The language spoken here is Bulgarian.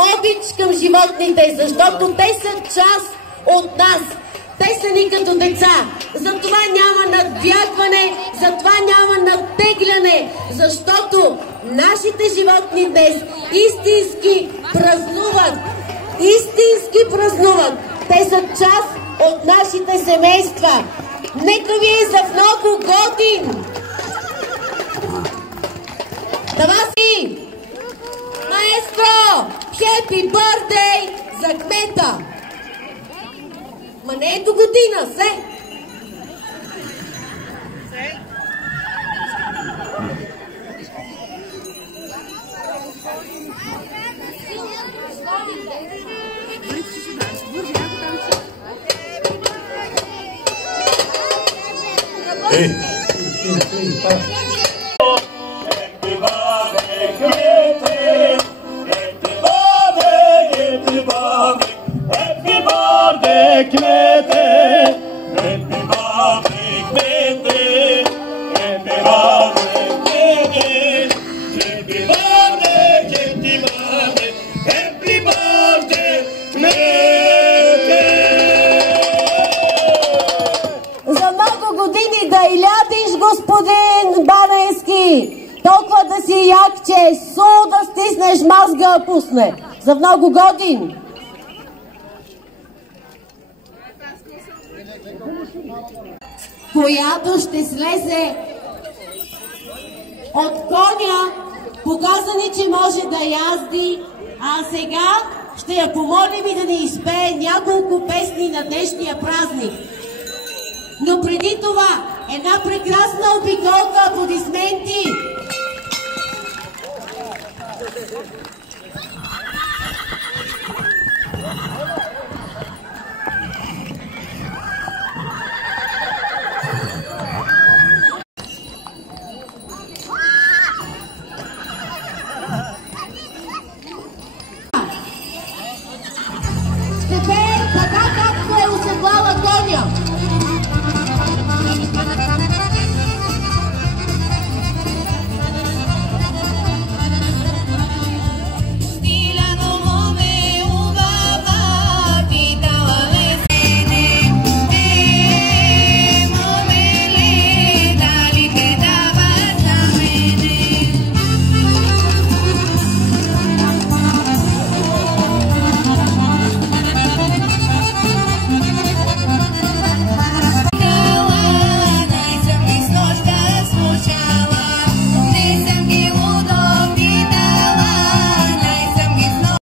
обич към животните, защото те са част от нас. Те са ни като деца. Затова няма надбягване, затова няма надтегляне, защото нашите животни днес истински празнуват. Истински празнуват. Те са част от нашите семейства. Нека ви е за много годин! Това си! Маестро! Хепи бърдей за кмета! Ма не е до година, се! Ей! Господин Баневски, толкова да си як, че сол да стиснеш, мазга пусне. За много годин. Която ще слезе от коня, показа ни, че може да язди, а сега ще я помолим и да ни изпее няколко песни на днешния празник. Но преди това една прекрасна обиколка, аплодисменти